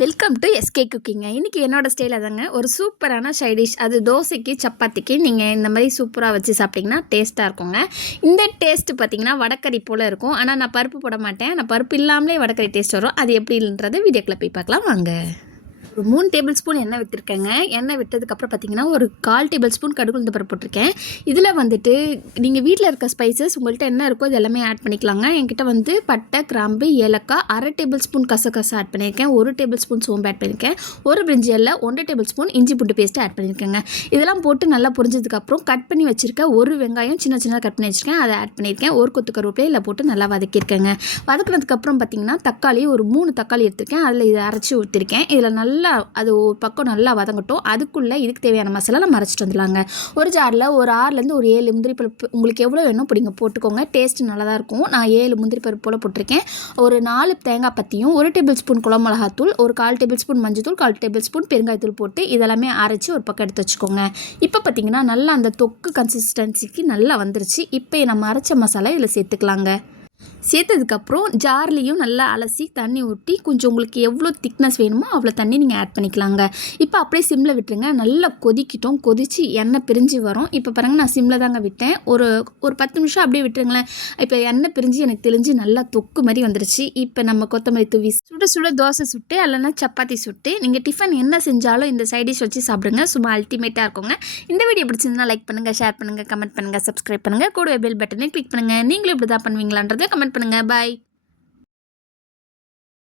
Welcome to SK குக்கிங்க. இன்றைக்கி என்னோடய style அதாங்க, ஒரு சூப்பரான சைடிஷ். அது தோசைக்கு சப்பாத்திக்கு நீங்கள் இந்த மாதிரி சூப்பராக வச்சு சாப்பிட்டிங்கன்னா டேஸ்ட்டாக இருக்குங்க. இந்த டேஸ்ட்டு பார்த்திங்கன்னா வடக்கறி போல் இருக்கும். ஆனால் நான் பருப்பு போட மாட்டேன். நான் பருப்பு இல்லாமலே வடக்கறி டேஸ்ட் வரும். அது எப்படின்றதை வீடியோக்குள்ளே போய் பார்க்கலாம் வாங்க. ஒரு 3 டேபிள் ஸ்பூன் எண்ணெய் விட்டுருக்கேங்க. எண்ணெய் விட்டதுக்கப்புறம் பார்த்திங்கன்னா ஒரு 1/4 டேபிள் ஸ்பூன் கடுகு உளுந்து பருப்பு போட்டிருக்கேன். இதில் வந்துட்டு நீங்கள் வீட்டில் இருக்க ஸ்பைசஸ் உங்கள்கிட்ட என்ன இருக்கோ அது எல்லாமே ஆட் பண்ணிக்கலாங்க. என்கிட்ட வந்து பட்டை, கிராம்பு, ஏலக்காய், 1/2 டேபிள் ஸ்பூன் கசகசா ஆட் பண்ணியிருக்கேன், 1 டேபிள் ஸ்பூன் சோம்பு ஆட் பண்ணியிருக்கேன், ஒரு பிரிஞ்சி இலை, 1 டேபிள் ஸ்பூன் இஞ்சி பூண்டு பேஸ்ட்டு ஆட் பண்ணியிருக்கேங்க. இதெல்லாம் போட்டு நல்லா பொரிஞ்சதுக்கப்புறம் கட் பண்ணி வச்சுருக்கேன் ஒரு வெங்காயம் சின்ன சின்னதாக கட் பண்ணி வச்சுருக்கேன், அதை ஆட் பண்ணியிருக்கேன். ஒரு கொத்து கருவேப்பிலை இதில் போட்டு நல்லா வதக்கியிருக்கேங்க. வதக்கினதுக்கப்புறம் பார்த்திங்கன்னா தக்காளி ஒரு 3 தக்காளி எடுத்திருக்கேன். அதில் இதை அரைச்சி ஊற்றிருக்கேன். இதில் நல்லா அது ஒரு பக்கம் நல்லா வதங்கட்டும். அதுக்குள்ளே இதுக்கு தேவையான மசாலா நம்ம அரைச்சிட்டு வந்துடலாங்க. ஒரு ஜாரில் ஒரு 6லேருந்து ஒரு 7 முந்திரி பருப்பு உங்களுக்கு எவ்வளோ வேணும் பிடிங்க போட்டுக்கோங்க. டேஸ்ட்டு நல்லா தான் இருக்கும். நான் 7 முந்திரி பருப்பு போல் போட்டிருக்கேன். ஒரு 4 தேங்காய் பற்றியும், 1 டேபிள் ஸ்பூன் குழம்பு மிளகாத்தூள், ஒரு 1/4 டேபிள் ஸ்பூன் மஞ்சத்தூள், 1/4 டேபிள் ஸ்பூன் பெருங்காயத்தூள் போட்டு இதெல்லாமே அரைச்சி ஒரு பக்கம் எடுத்து வச்சுக்கோங்க. இப்போ பார்த்திங்கன்னா நல்லா அந்த தொக்கு கன்சிஸ்டன்சிக்கு நல்லா வந்துருச்சு. இப்போ நம்ம அரைச்ச மசாலா இதில் சேர்த்துக்கலாங்க. சேர்த்ததுக்கப்புறம் ஜார்லேயும் நல்லா அலசி தண்ணி ஊற்றி கொஞ்சம் உங்களுக்கு எவ்வளோ திக்னஸ் வேணுமோ அவ்வளோ தண்ணி நீங்கள் ஆட் பண்ணிக்கலாங்க. இப்போ அப்படியே சிம்மில் விட்டுருங்க. நல்லா கொதிக்கிட்டோம். கொதித்து எண்ணெய் பிரிஞ்சு வரும். இப்போ பாருங்கள் நான் சிம்மில் தாங்க விட்டேன். ஒரு 10 நிமிஷம் அப்படியே விட்டுருங்களேன். இப்போ எண்ணெய் பிரிஞ்சு எனக்கு தெளிஞ்சு நல்லா தொக்கு மாதிரி வந்துருச்சு. இப்போ நம்ம கொத்தமல்லி தூவி சுட சுட தோசை சுட்டு இல்லைன்னா சப்பாத்தி சுட்டு நீங்கள் டிஃபன் என்ன செஞ்சாலும் இந்த சைடிஷ் வச்சு சாப்பிடுங்க. சும்மா அல்டிமேட்டாக இருக்குங்க. இந்த வீடியோ பிடிச்சிருந்தா லைக் பண்ணுங்கள், ஷேர் பண்ணுங்கள், கமெண்ட் பண்ணுங்கள், சப்ஸ்கிரைப் பண்ணுங்கள், கூடவே பெல் பட்டனை கிளிக் பண்ணுங்கள். நீங்களும் இப்படி தான் பண்ணுவீங்களான்றதை கமெண்ட் பண்ணுங்க. பாய்.